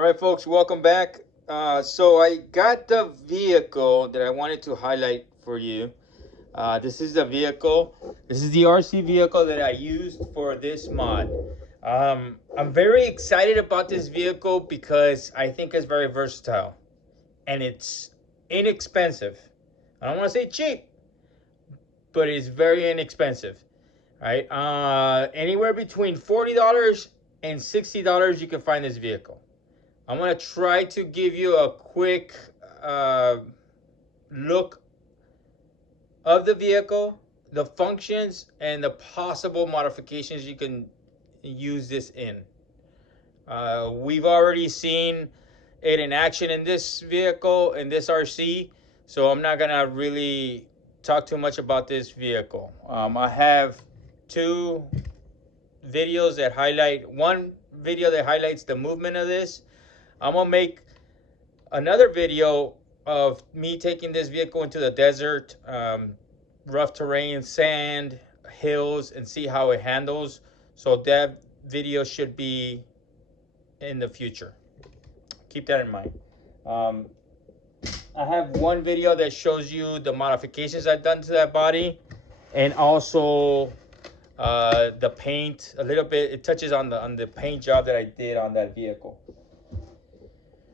All right, folks, welcome back. So I got the vehicle that I wanted to highlight for you. This is the vehicle. This is the RC vehicle that I used for this mod. I'm very excited about this vehicle because I think it's very versatile and it's inexpensive. I don't want to say cheap, but it's very inexpensive. All right, anywhere between $40 and $60, you can find this vehicle. I'm going to try to give you a quick look of the vehicle, the functions, and the possible modifications you can use this in. We've already seen it in action in this vehicle, in this RC, so I'm not going to really talk too much about this vehicle. I have two videos that highlight, one video that highlights the movement of this. I'm gonna make another video of me taking this vehicle into the desert, rough terrain, sand, hills, and see how it handles. So that video should be in the future. Keep that in mind. I have one video that shows you the modifications I've done to that body, and also the paint a little bit. It touches on the paint job that I did on that vehicle.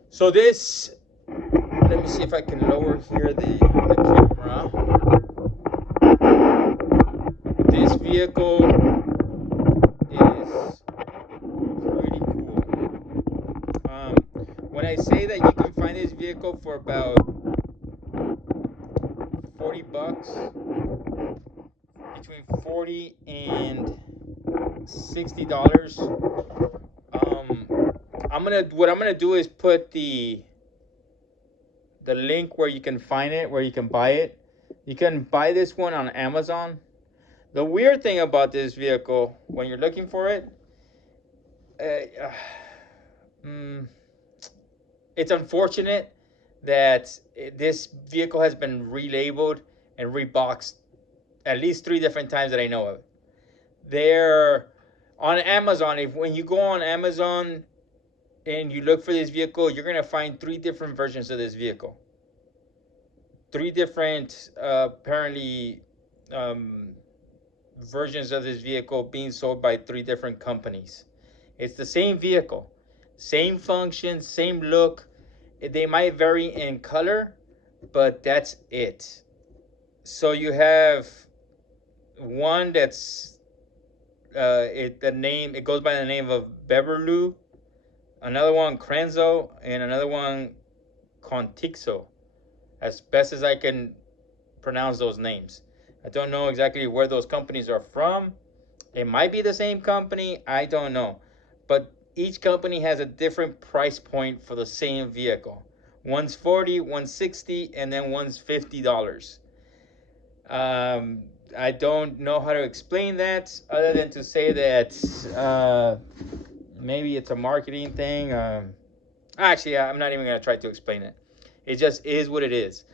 So this, let me see if I can lower here the camera. This vehicle is pretty cool. When I say that you can find this vehicle for about $40, between $40 and $60, what I'm gonna do is put the link where you can find it, where you can buy it. You can buy this one on Amazon. The weird thing about this vehicle, when you're looking for it, it's unfortunate that this vehicle has been relabeled and reboxed at least 3 different times that I know of. They're on Amazon. When you go on Amazon and you look for this vehicle, you're going to find 3 different versions of this vehicle. 3 different, apparently, versions of this vehicle being sold by 3 different companies. It's the same vehicle, same function, same look. They might vary in color, but that's it. So you have one that's, it goes by the name of Beberlu, another one Krenzo, and another one Contixo, as best as I can pronounce those names. I don't know exactly where those companies are from. It might be the same company, I don't know. But each company has a different price point for the same vehicle. One's $40, one's $60, and then one's $50. I don't know how to explain that other than to say that maybe it's a marketing thing. Actually, I'm not even going to try to explain it. It just is what it is.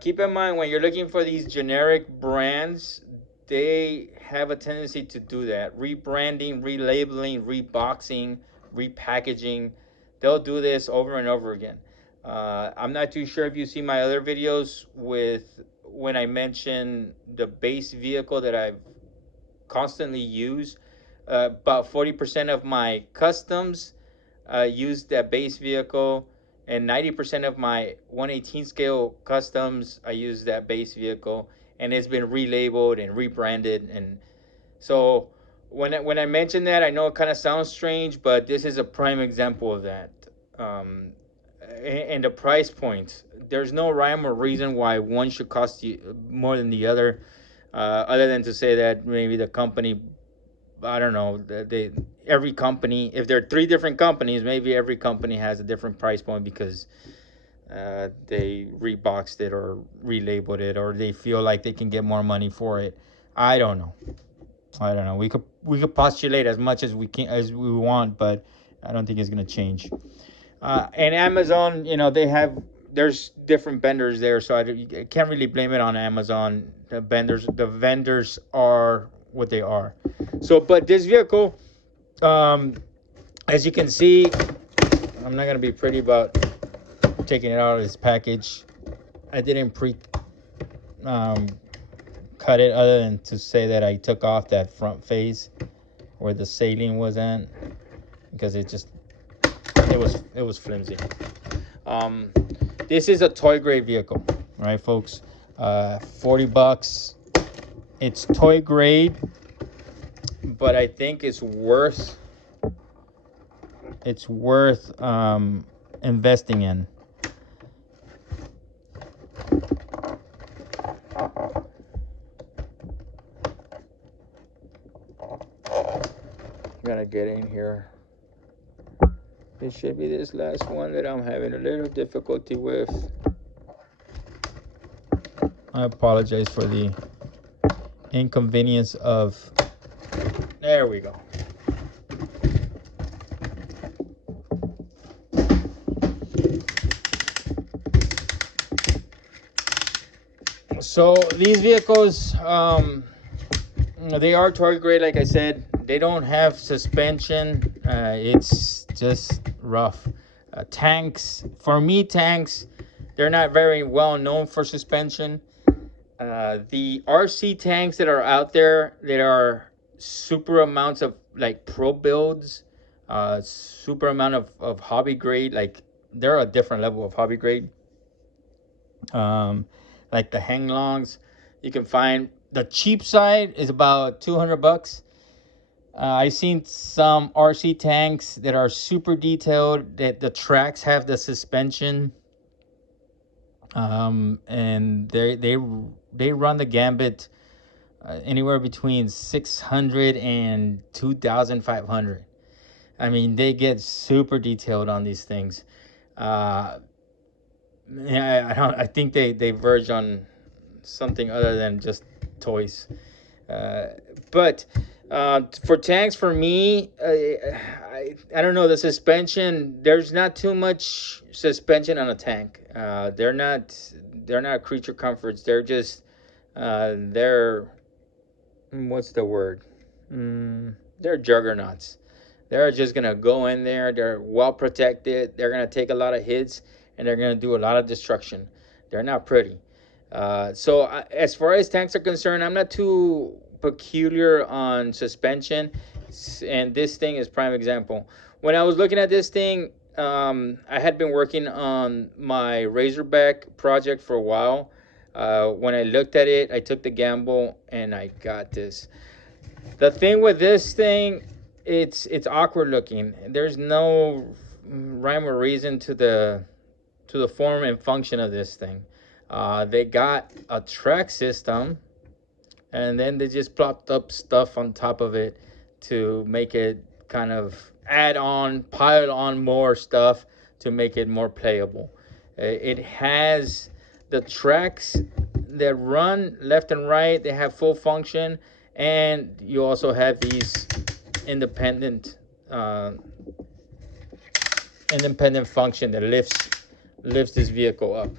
Keep in mind, when you're looking for these generic brands, they have a tendency to do that. Rebranding, relabeling, reboxing, repackaging. They'll do this over and over again. I'm not too sure if you see my other videos when I mention the base vehicle that I've constantly used. About 40% of my customs use that base vehicle, and 90% of my 1/18 scale customs, I use that base vehicle, and it's been relabeled and rebranded. And so when I mention that, I know it kind of sounds strange, but this is a prime example of that. And the price point, there's no rhyme or reason why one should cost you more than the other than to say that maybe the company, I don't know, every company, if there are 3 different companies, maybe every company has a different price point because they reboxed it or relabeled it, or they feel like they can get more money for it. I don't know. We could postulate as much as we want, but I don't think it's gonna change. And Amazon, there's different vendors there, so I can't really blame it on Amazon. The vendors are what they are. So, but this vehicle, as you can see, I'm not gonna be pretty about taking it out of this package. I didn't cut it, other than to say that I took off that front face where the saline was at, because it was flimsy. This is a toy grade vehicle, right, folks? $40. It's toy grade, but I think it's worth investing in. Gonna get in here. This should be this last one that I'm having a little difficulty with. I apologize for the inconvenience of. There we go. So these vehicles, they are toy grade, like I said. They don't have suspension. It's just rough. Tanks, for me, they're not very well known for suspension. The RC tanks that are out there that are super amounts of like pro builds, super amount of hobby grade, like they're a different level of hobby grade. Like the hang longs, you can find the cheap side is about $200. I've seen some RC tanks that are super detailed, that the tracks have the suspension, and they run the gambit anywhere between 600 and 2,500. I mean, they get super detailed on these things. Yeah, I think they verge on something other than just toys. But for tanks, for me, I don't know, the suspension. There's not too much suspension on a tank. They're not creature comforts. They're just they're what's the word? They're juggernauts. They're just gonna go in there. They're well protected. They're gonna take a lot of hits, and they're gonna do a lot of destruction. They're not pretty. So as far as tanks are concerned, I'm not too peculiar on suspension, and this thing is prime example. When I was looking at this thing, I had been working on my Razorback project for a while. When I looked at it, I took the gamble and I got this. The thing with this thing, it's awkward looking. There's no rhyme or reason to the form and function of this thing. They got a track system, and then they just plopped up stuff on top of it to make it kind of pile on more stuff to make it more playable. It has the tracks that run left and right. They have full function, and you also have these independent function that lifts this vehicle up.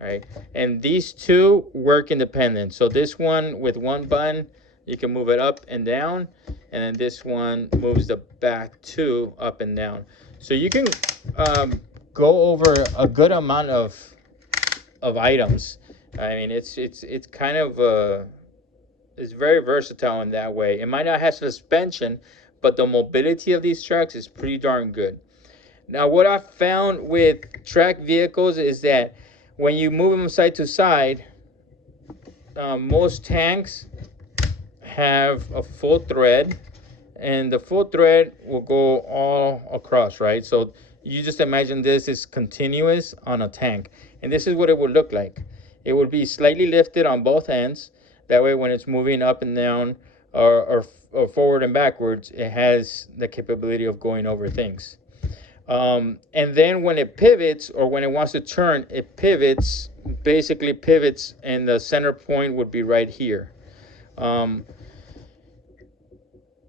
Right, and these two work independent. So this one, with one button, you can move it up and down, and then this one moves the back two up and down. So you can go over a good amount of items. I mean, it's kind of it's very versatile in that way. It might not have suspension, but the mobility of these tracks is pretty darn good. Now, what I found with track vehicles is that when you move them side to side, most tanks have a full thread, and the full thread will go all across, right? So you just imagine this is continuous on a tank, and this is what it would look like. It would be slightly lifted on both ends. That way, when it's moving up and down or forward and backwards, it has the capability of going over things. And then when it pivots, or when it wants to turn, it basically pivots, and the center point would be right here.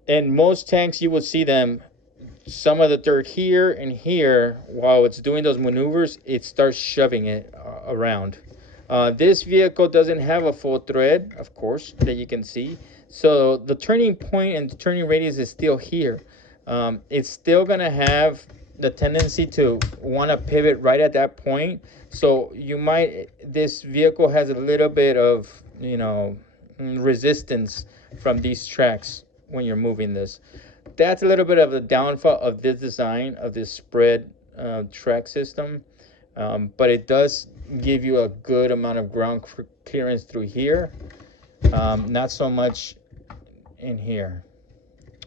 In most tanks, you will see them, some of the dirt here and here. While it's doing those maneuvers, it starts shoving it around. This vehicle doesn't have a full thread, of course, that you can see. So the turning point and the turning radius is still here. It's still going to have the tendency to want to pivot right at that point. So you might, this vehicle has a little bit of, you know, resistance from these tracks when you're moving this. That's a little bit of the downfall of this design of this spread track system. But it does give you a good amount of ground clearance through here. Not so much in here.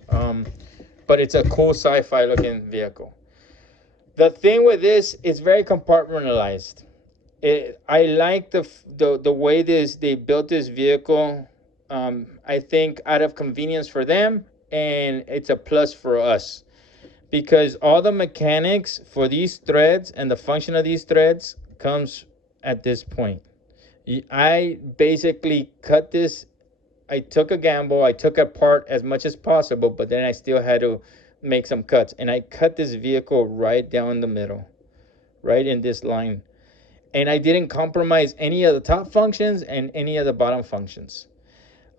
But it's a cool sci-fi looking vehicle. The thing with this, it's very compartmentalized. I like the way they built this vehicle. I think out of convenience for them, and it's a plus for us, because all the mechanics for these threads and the function of these threads comes at this point. I basically cut this. I took a gamble. I took apart as much as possible, but then I still had to make some cuts. And I cut this vehicle right down the middle, right in this line. And I didn't compromise any of the top functions and any of the bottom functions.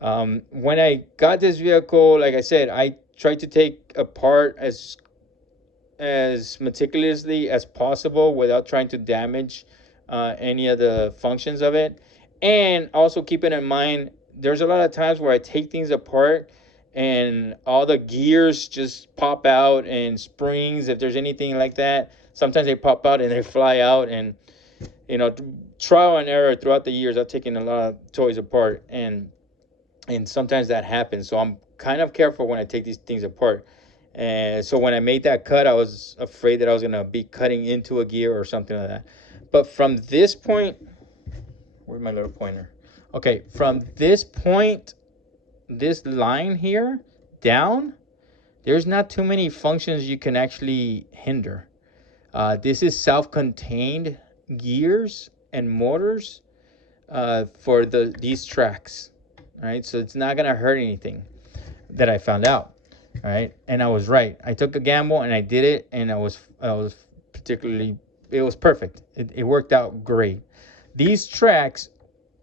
When I got this vehicle, like I said, I tried to take apart as meticulously as possible without trying to damage any of the functions of it. And also keeping in mind, there's a lot of times where I take things apart and all the gears just pop out, and springs, if there's anything like that, sometimes they pop out and they fly out. And you know, trial and error throughout the years, I've taken a lot of toys apart, and sometimes that happens. So I'm kind of careful when I take these things apart. And so when I made that cut, I was afraid that I was going to be cutting into a gear or something like that. But from this point, where's my little pointer? Okay, from this point, this line here down, there's not too many functions you can actually hinder. This is self-contained gears and motors for these tracks. All right, so it's not going to hurt anything, that I found out. All right, and I was right. I took a gamble and I did it, and I was particularly, it was perfect. It worked out great. These tracks,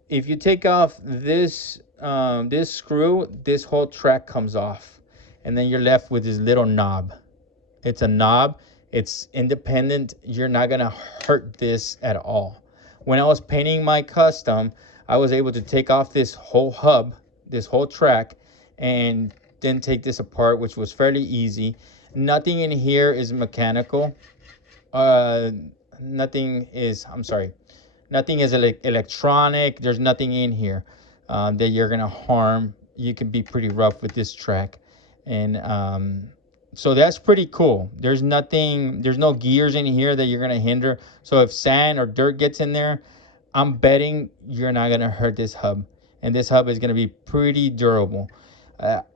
if you take off this this screw, this whole track comes off, and then you're left with this little knob. It's a knob. It's independent. You're not gonna hurt this at all. When I was painting my custom, I was able to take off this whole hub, this whole track, and then take this apart, which was fairly easy. Nothing in here is mechanical. Nothing is electronic. There's nothing in here that you're gonna harm. You can be pretty rough with this track, and so that's pretty cool. There's no gears in here that you're gonna hinder. So if sand or dirt gets in there, I'm betting you're not gonna hurt this hub, and this hub is gonna be pretty durable.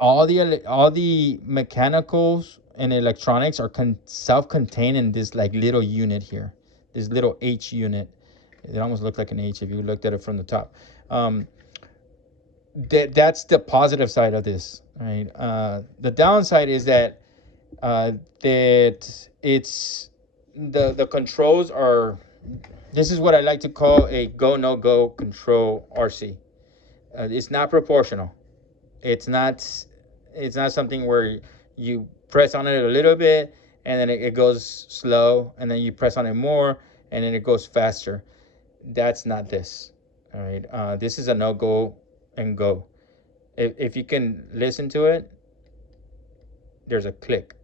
All the mechanicals and electronics are self-contained in this like little unit here, this little H unit. It almost looked like an H if you looked at it from the top. That's the positive side of this, right? The downside is that it's the controls are. This is what I like to call a go no go control RC. It's not proportional. It's not something where you press on it a little bit and then it goes slow, and then you press on it more and then it goes faster. That's not this. All right. This is a no go and go. If you can listen to it, there's a click.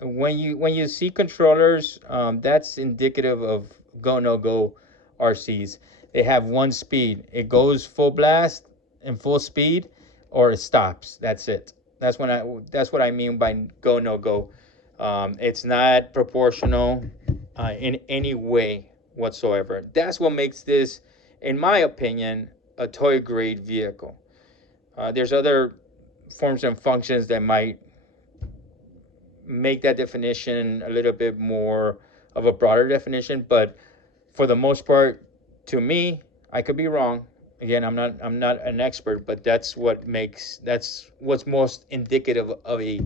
When you see controllers, that's indicative of go no go RCs. They have one speed. It goes full blast and full speed, or it stops. That's it. That's what I mean by go no go. It's not proportional in any way whatsoever. That's what makes this, in my opinion, a toy grade vehicle. There's other forms and functions that might make that definition a little bit more of a broader definition, but for the most part, to me, I could be wrong. Again, I'm not an expert, but that's what's most indicative of a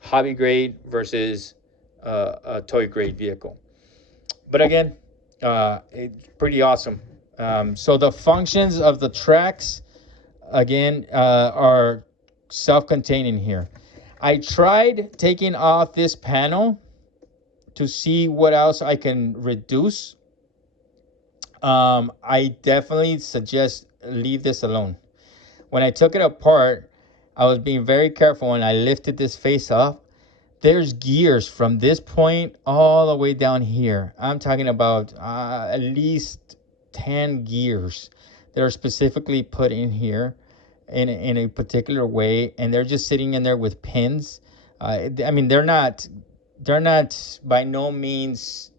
hobby grade versus a toy grade vehicle. But again, it's pretty awesome. So the functions of the tracks, again, are self-contained in here. I tried taking off this panel to see what else I can reduce. I definitely suggest leave this alone. When I took it apart, I was being very careful when I lifted this face up. There's gears from this point all the way down here. I'm talking about at least 10 gears that are specifically put in here in a particular way, and they're just sitting in there with pins. I mean, they're not by no means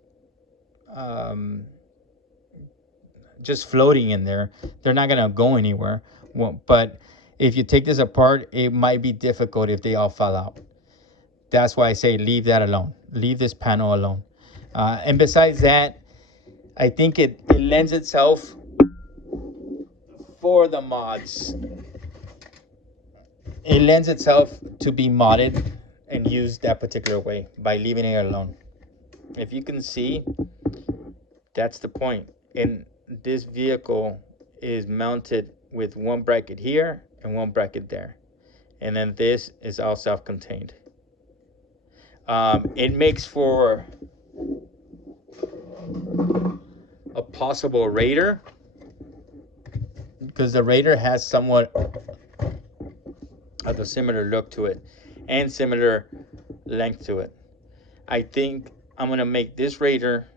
just floating in there. They're not gonna go anywhere. Well, but if you take this apart, it might be difficult if they all fall out. That's why I say leave that alone. Leave this panel alone. And besides that, I think it lends itself for the mods. It lends itself to be modded and used that particular way by leaving it alone. If you can see, that's the point. And this vehicle is mounted with one bracket here and one bracket there. And then this is all self-contained. It makes for a possible Raider, because the Raider has somewhat of a similar look to it and similar length to it. I think I'm gonna make this Raider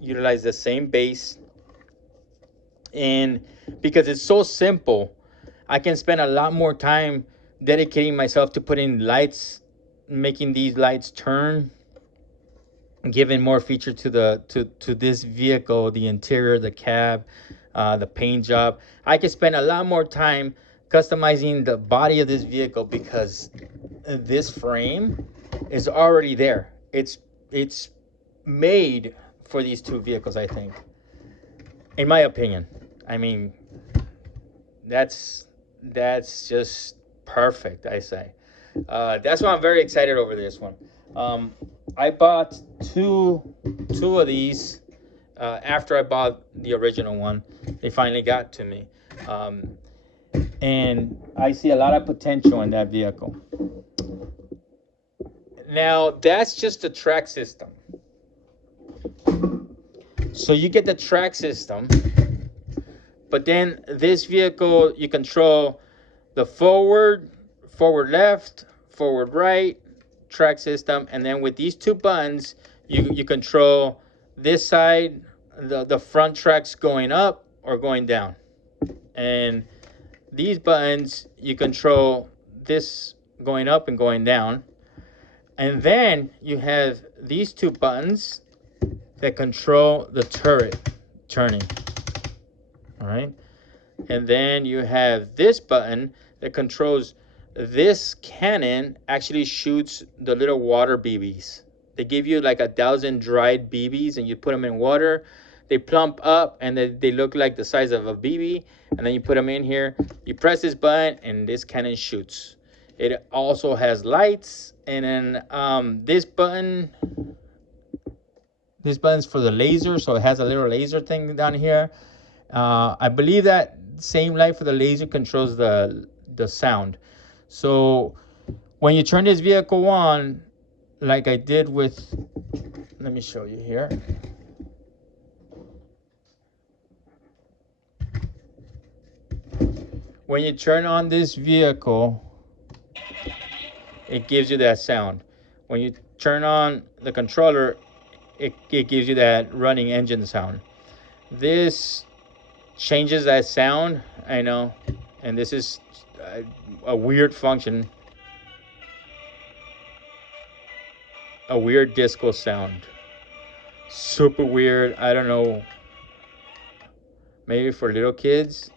utilize the same base, and because it's so simple, I can spend a lot more time dedicating myself to putting lights, making these lights turn, giving more feature to the to this vehicle, the interior, the cab, the paint job. I can spend a lot more time customizing the body of this vehicle because this frame is already there. It's made for these two vehicles, I think, in my opinion. I mean, that's just perfect, I say. That's why I'm very excited over this one. I bought two of these after I bought the original one. They finally got to me. And I see a lot of potential in that vehicle. Now, that's just the track system. So you get the track system, but then this vehicle, you control the forward left, forward right, track system, and then with these two buttons, you control this side, the front tracks going up or going down. And these buttons, you control this going up and going down. And then you have these two buttons that control the turret turning. All right. And then you have this button that controls this cannon actually shoots the little water BBs. They give you like 1,000 dried BBs and you put them in water. They plump up and they look like the size of a BB. And then you put them in here. You press this button and this cannon shoots. It also has lights. And then this button's for the laser. So it has a little laser thing down here. I believe that same light for the laser controls the sound. So when you turn this vehicle on, like I did with, let me show you here. When you turn on this vehicle, it gives you that sound. When you turn on the controller, it gives you that running engine sound. This changes that sound, I know, and this is a weird function, a weird disco sound, super weird. I don't know, maybe for little kids.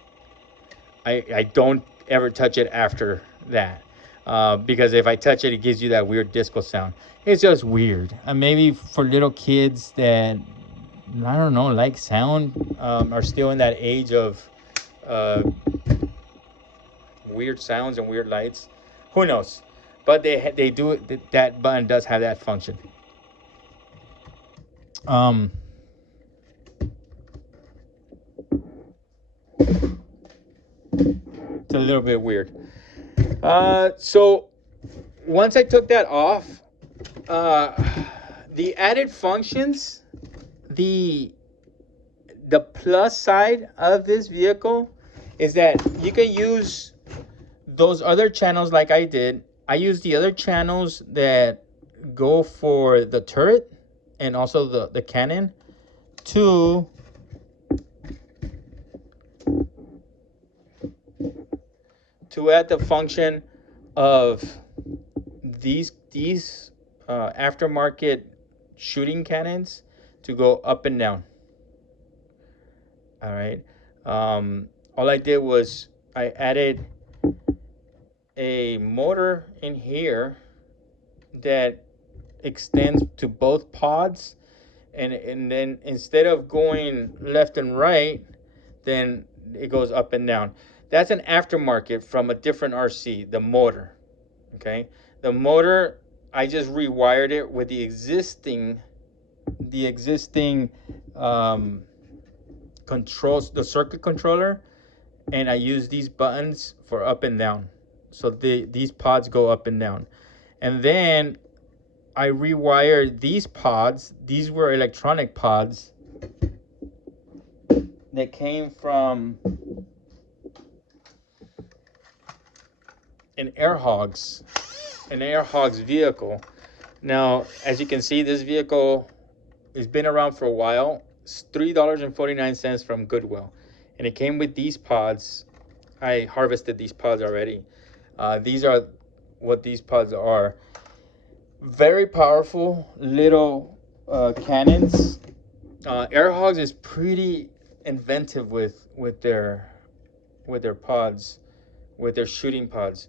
I don't ever touch it after that, because if I touch it, it gives you that weird disco sound. It's just weird. And maybe for little kids that, I don't know, like sound, are still in that age of weird sounds and weird lights. Who knows? But they do it. That button does have that function. It's a little bit weird. So once I took that off, the added functions, the plus side of this vehicle is that you can use those other channels like I did. I use the other channels that go for the turret and also the cannon to add the function of these aftermarket shooting cannons to go up and down. All right. All I did was I added a motor in here that extends to both pods, and then instead of going left and right, then it goes up and down. That's an aftermarket from a different RC, the motor. Okay, the motor, I just rewired it with the existing controls, the circuit controller, and I use these buttons for up and down. So these pods go up and down. And then I rewired these pods. These were electronic pods that came from an Air Hogs vehicle. Now, as you can see, this vehicle has been around for a while. It's $3.49 from Goodwill. And it came with these pods. I harvested these pods already. These are what these pods are. Very powerful little cannons. Air Hogs is pretty inventive with their pods, with their shooting pods.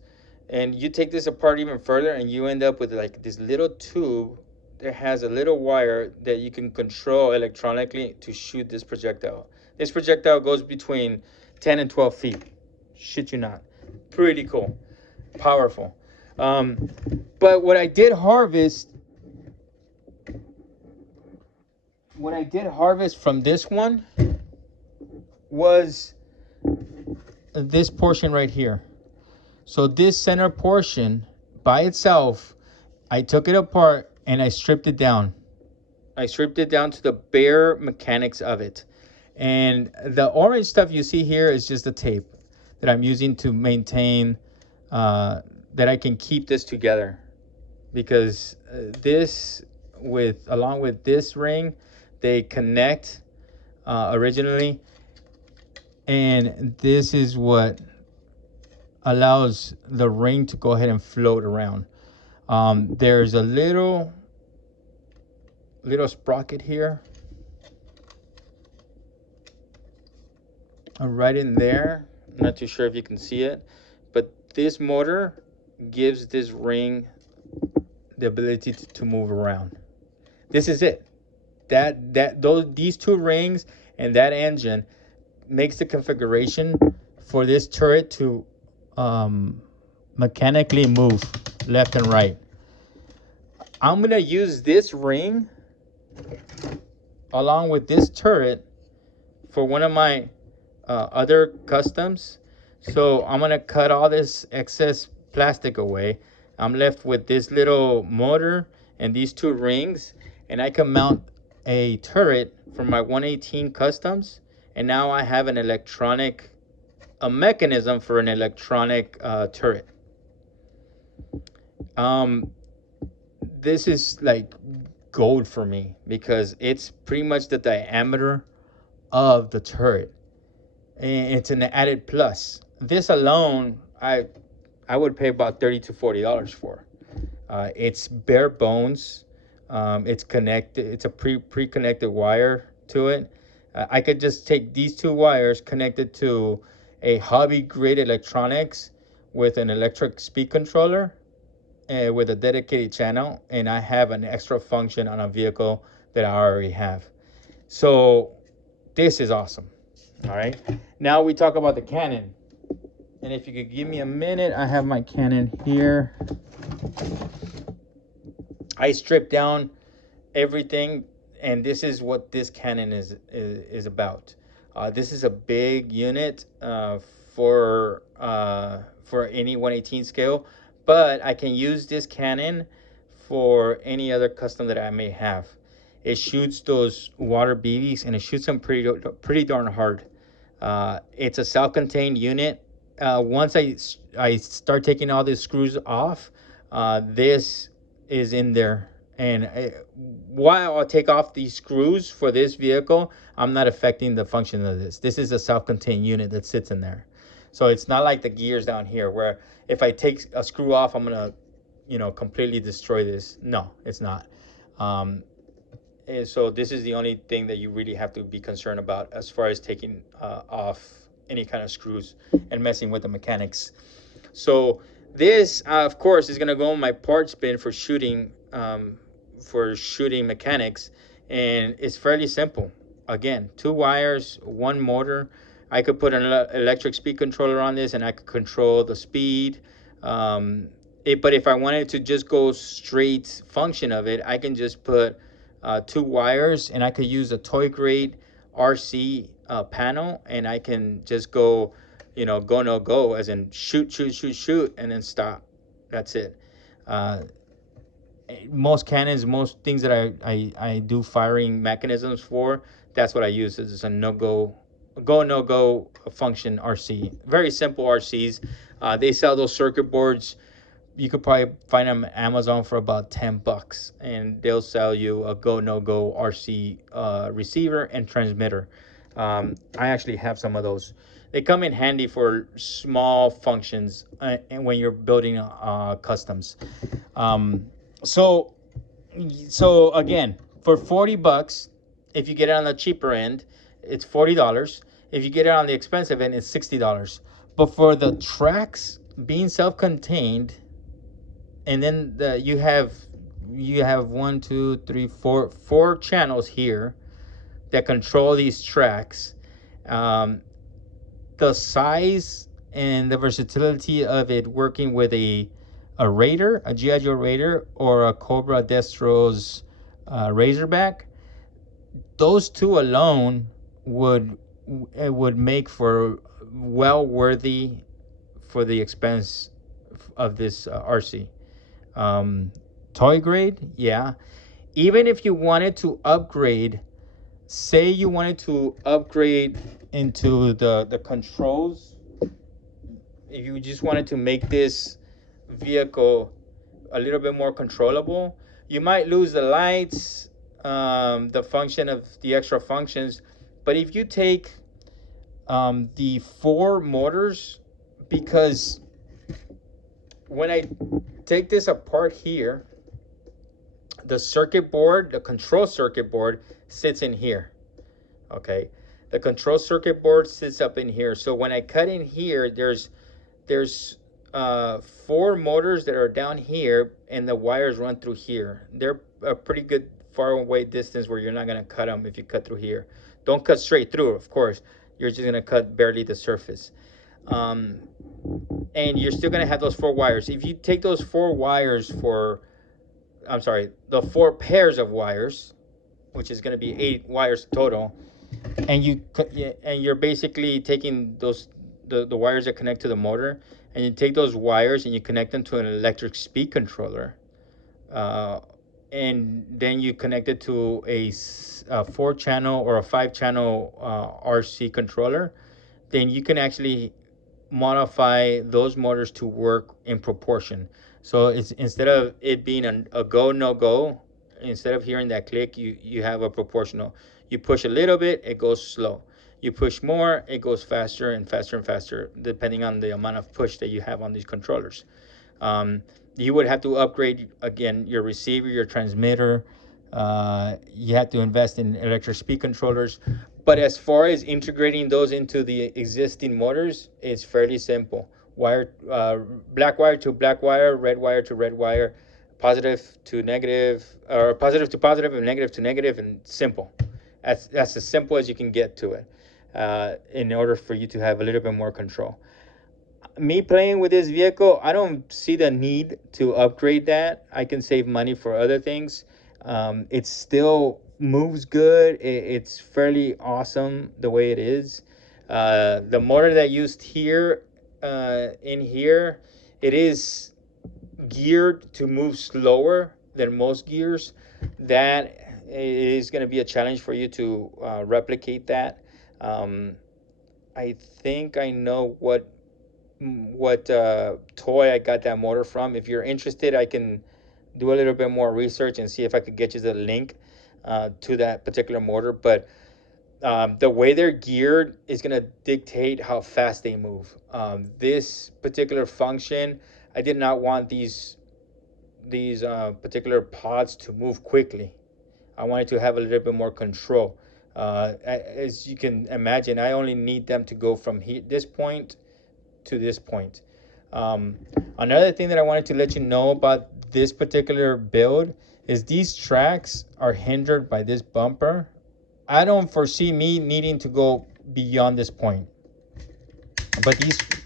And you take this apart even further and you end up with like this little tube that has a little wire that you can control electronically to shoot this projectile. This projectile goes between 10 and 12 feet. Shit you not. Pretty cool. Powerful. But what I did harvest from this one was this portion right here. So this center portion by itself, I took it apart and I stripped it down. I stripped it down to the bare mechanics of it. And the orange stuff you see here is just the tape that I'm using to maintain, that I can keep this together. Because this, along with this ring, they connect originally. And this is what allows the ring to go ahead and float around. There's a little sprocket here, right in there. I'm not too sure if you can see it, but this motor gives this ring the ability to move around. This is it. These two rings and that engine makes the configuration for this turret to mechanically move left and right. I'm gonna use this ring along with this turret for one of my other customs. So I'm gonna cut all this excess plastic away. I'm left with this little motor and these two rings, and I can mount a turret for my 118 customs, and now I have a mechanism for an electronic turret. This is like gold for me because it's pretty much the diameter of the turret, and it's an added plus. This alone, I would pay about $30 to $40 for. It's bare bones. It's connected. It's a pre-connected wire to it. I could just take these two wires connected to a hobby grade electronics with an electric speed controller with a dedicated channel, and I have an extra function on a vehicle that I already have. So this is awesome. All right, now we talk about the cannon. And if you could give me a minute, I have my cannon here. I stripped down everything, and this is what this cannon is about. This is a big unit for any 118 scale, but I can use this cannon for any other custom that I may have. It shoots those water BBs, and it shoots them pretty darn hard. It's a self-contained unit. Once I start taking all these screws off, this is in there. And while I'll take off these screws for this vehicle, I'm not affecting the function of this. This is a self-contained unit that sits in there. So it's not like the gears down here where if I take a screw off, I'm gonna, completely destroy this. No, it's not. Um, and so this is the only thing that you really have to be concerned about as far as taking off any kind of screws and messing with the mechanics. So this, of course, is gonna go in my parts bin for shooting mechanics, and it's fairly simple. Again, 2 wires, 1 motor. I could put an electric speed controller on this, and I could control the speed. But if I wanted to just go straight function of it, I can just put 2 wires, and I could use a toy grade RC panel, and I can just go, go no go, as in shoot, and then stop. That's it. Most cannons, most things that I do firing mechanisms for, that's what I use. It's a no go function RC. Very simple RCs. They sell those circuit boards. You could probably find them on Amazon for about $10, and they'll sell you a go no go RC receiver and transmitter. I actually have some of those. They come in handy for small functions and when you're building customs. So again, for $40, if you get it on the cheaper end, it's $40. If you get it on the expensive end, it's $60. But for the tracks being self-contained, and then you have 1, 2, 3, 4 channels here that control these tracks. The size and the versatility of it working with a Raider, a G.I. Joe Raider, or a Cobra Destros Razorback, those two alone would make for well worthy for the expense of this RC. Toy grade, yeah. Even if you wanted to upgrade, say you wanted to upgrade into the controls, if you just wanted to make this vehicle a little bit more controllable, you might lose the lights, the function of the extra functions. But if you take the 4 motors, because when I take this apart here, the circuit board, the control circuit board sits in here. Okay, the control circuit board sits up in here. So when I cut in here, there's 4 motors that are down here, and the wires run through here. They're a pretty good far away distance where you're not going to cut them if you cut through here. Don't cut straight through, of course. You're just going to cut barely the surface. And you're still going to have those 4 wires. If you take those 4 wires the 4 pairs of wires, which is going to be 8 wires total, and you're basically taking those the wires that connect to the motor, and you take those wires and you connect them to an electric speed controller, and then you connect it to a 4-channel or a 5-channel RC controller, then you can actually modify those motors to work in proportion. So it's, instead of it being a go no go, instead of hearing that click, you have a proportional. You push a little bit, it goes slow. You push more, it goes faster and faster and faster, depending on the amount of push that you have on these controllers. You would have to upgrade, again, your receiver, your transmitter. You have to invest in electric speed controllers. But as far as integrating those into the existing motors, it's fairly simple. Black wire to black wire, red wire to red wire, positive to negative, or positive to positive and negative to negative, and simple. That's as simple as you can get to it, in order for you to have a little bit more control. Me playing with this vehicle, I don't see the need to upgrade that. I can save money for other things. It still moves good. It's fairly awesome the way it is. The motor that used here, in here, it is geared to move slower than most gears, that is going to be a challenge for you to replicate that. Um, I think I know what toy I got that motor from. If you're interested, I can do a little bit more research and see if I could get you the link to that particular motor. But the way they're geared is going to dictate how fast they move. This particular function, I did not want these particular pods to move quickly. I wanted to have a little bit more control. As you can imagine, I only need them to go from this point to this point. Um, Another thing that I wanted to let you know about this particular build is these tracks are hindered by this bumper. I don't foresee me needing to go beyond this point, but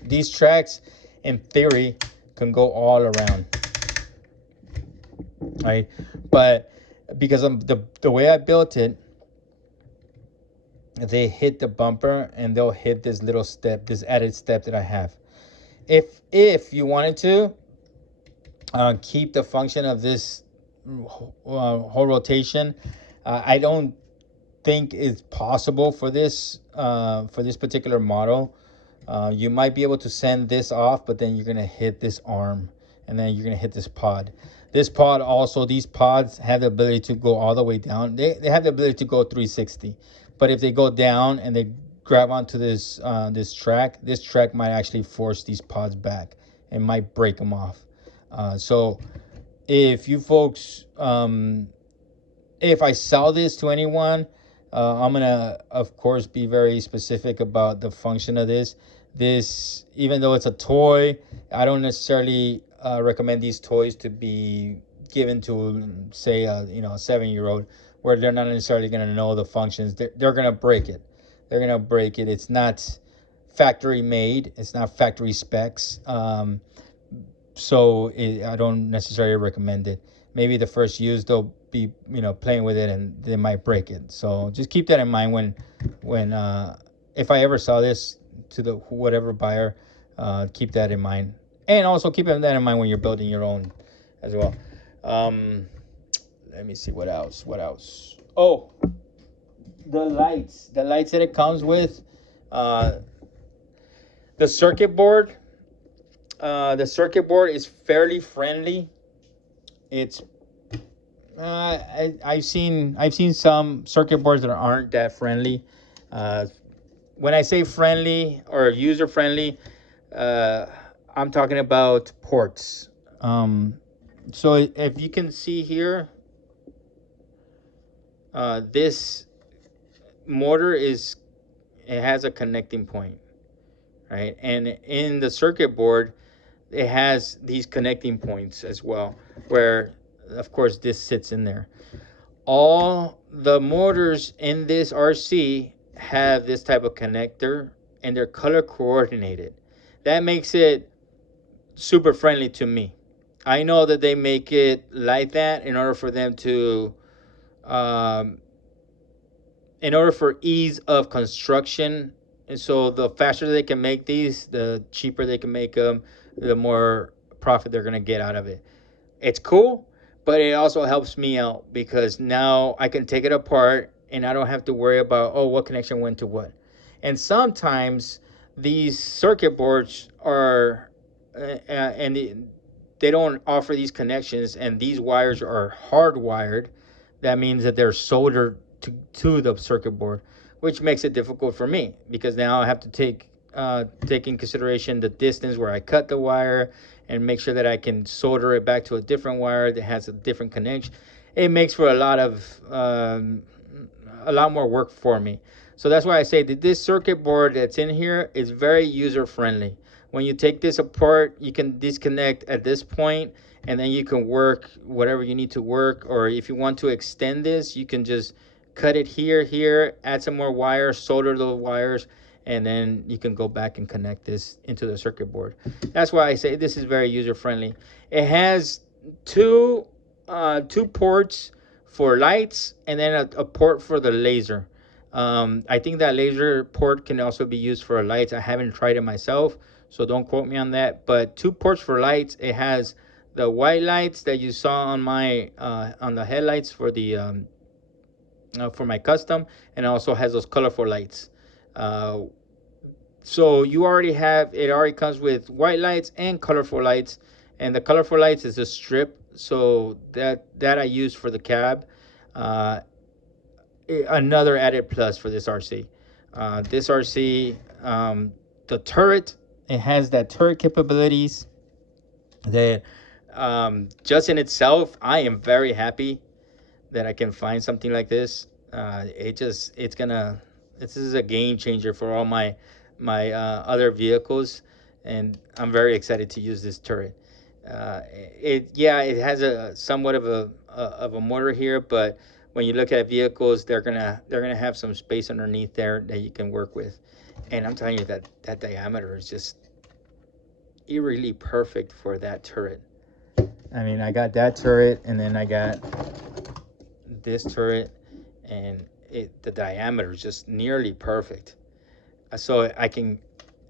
these tracks, in theory, can go all around, right? But because of the way I built it, they hit the bumper and they'll hit this little step, this added step that I have. If you wanted to keep the function of this whole rotation, I don't think it's possible for this particular model. You might be able to send this off, but then you're gonna hit this arm, and then you're gonna hit this pod. This pod also, these pods have the ability to go all the way down. They have the ability to go 360, but if they go down and they grab onto this track might actually force these pods back and might break them off. So if you folks, if I sell this to anyone, I'm gonna, of course, be very specific about the function of this. This, even though it's a toy, I don't necessarily recommend these toys to be given to, say, a 7-year-old, where they're not necessarily gonna know the functions. They're gonna break it. They're gonna break it. It's not factory made. It's not factory specs. So I don't necessarily recommend it. Maybe the first use they'll be playing with it and they might break it. So just keep that in mind when if I ever sell this to the whatever buyer, keep that in mind, and also keep that in mind when you're building your own as well. Let me see what else. Oh, the lights that it comes with, the circuit board. The circuit board is fairly friendly. It's I've seen some circuit boards that aren't that friendly. When I say friendly or user friendly, I'm talking about ports. So if you can see here, this motor it has a connecting point, right? And in the circuit board, it has these connecting points as well, where of course this sits in there. All the motors in this RC have this type of connector, and they're color coordinated. That makes it super friendly to me. I know that they make it like that in order for them to in order for ease of construction. And so the faster they can make these, the cheaper they can make them, the more profit they're going to get out of it. It's cool, but it also helps me out because now I can take it apart and I don't have to worry about, oh, what connection went to what. And sometimes these circuit boards are, they don't offer these connections, and these wires are hardwired. That means that they're soldered to the circuit board, which makes it difficult for me because now I have to take in consideration the distance where I cut the wire and make sure that I can solder it back to a different wire that has a different connection. It makes for a lot more work for me. So that's why I say that this circuit board that's in here is very user friendly. When you take this apart, you can disconnect at this point, and then you can work whatever you need to work. Or if you want to extend this, you can just cut it here, add some more wires, solder those wires, and then you can go back and connect this into the circuit board. That's why I say this is very user friendly. It has two ports for lights, and then a port for the laser. I think that laser port can also be used for lights. I haven't tried it myself, so don't quote me on that. But 2 ports for lights. It has the white lights that you saw on my on the headlights for my custom, and also has those colorful lights. Uh, so you already have it. Already comes with white lights and colorful lights, and the colorful lights is a strip. So that I use for the cab. Uh, Another added plus for this RC. This RC, the turret, it has that turret capabilities that just in itself, I am very happy that I can find something like this. This is a game changer for all my other vehicles, and I'm very excited to use this turret. It has a somewhat of a motor here, but when you look at vehicles, they're gonna have some space underneath there that you can work with. And I'm telling you that that diameter is just eerily perfect for that turret. I mean, I got that turret, and then I got this turret, and the diameter is just nearly perfect. So I can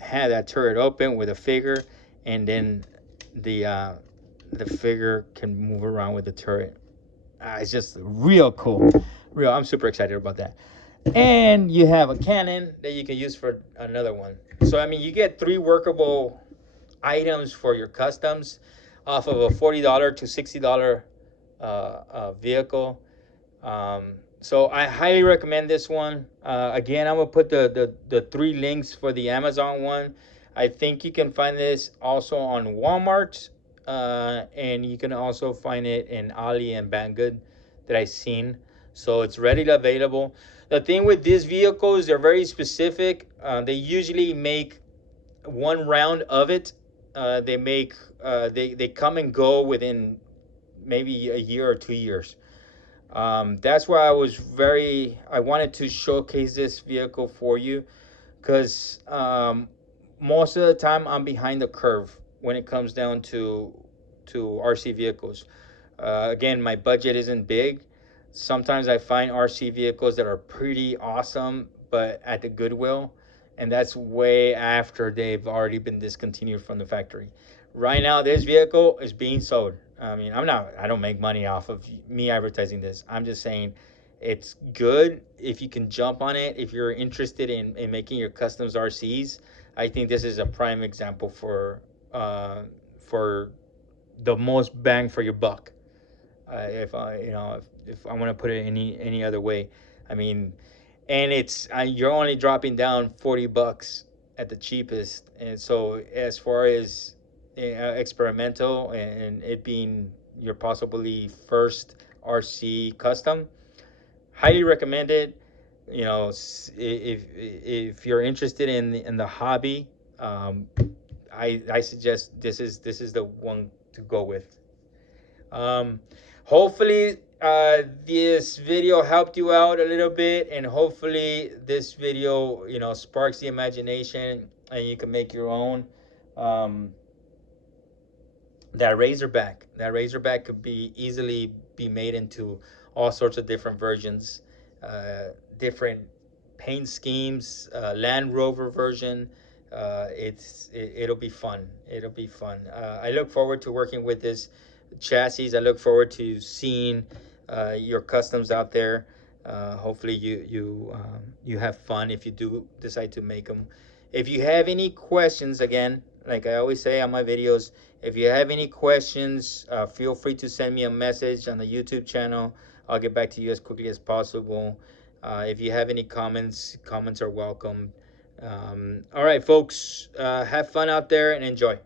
have that turret open with a figure, and then the figure can move around with the turret. It's just real cool. Real, I'm super excited about that. And you have a cannon that you can use for another one. So I mean, you get 3 workable items for your customs off of a $40 to $60 vehicle. So I highly recommend this one. Again, I'm gonna put the 3 links for the Amazon one. I think you can find this also on Walmart, and you can also find it in Ali and Banggood that I've seen. So it's readily available. The thing with these vehicles, they're very specific. They usually make one round of it. They come and go within maybe a year or 2 years. That's why I wanted to showcase this vehicle for you, because most of the time I'm behind the curve when it comes down to RC vehicles. Again, my budget isn't big. Sometimes I find RC vehicles that are pretty awesome, but at the Goodwill, and that's way after they've already been discontinued from the factory. Right now, this vehicle is being sold. I mean, I don't make money off of me advertising this. I'm just saying it's good if you can jump on it. If you're interested in making your customs RCs, I think this is a prime example for the most bang for your buck. If I, if I want to put it any other way, I mean, and you're only dropping down $40 at the cheapest. And so as far as experimental and it being your possibly first RC custom, highly recommended. If you're interested in the hobby, I suggest this is the one to go with. Hopefully this video helped you out a little bit, and hopefully this video sparks the imagination and you can make your own. That Razorback could be easily be made into all sorts of different versions, different paint schemes, Land Rover version. It'll be fun. It'll be fun. I look forward to working with this chassis. I look forward to seeing your customs out there. Hopefully you have fun if you do decide to make them. If you have any questions, again, like I always say on my videos, if you have any questions, feel free to send me a message on the YouTube channel. I'll get back to you as quickly as possible. If you have any comments are welcome. All right, folks, have fun out there and enjoy.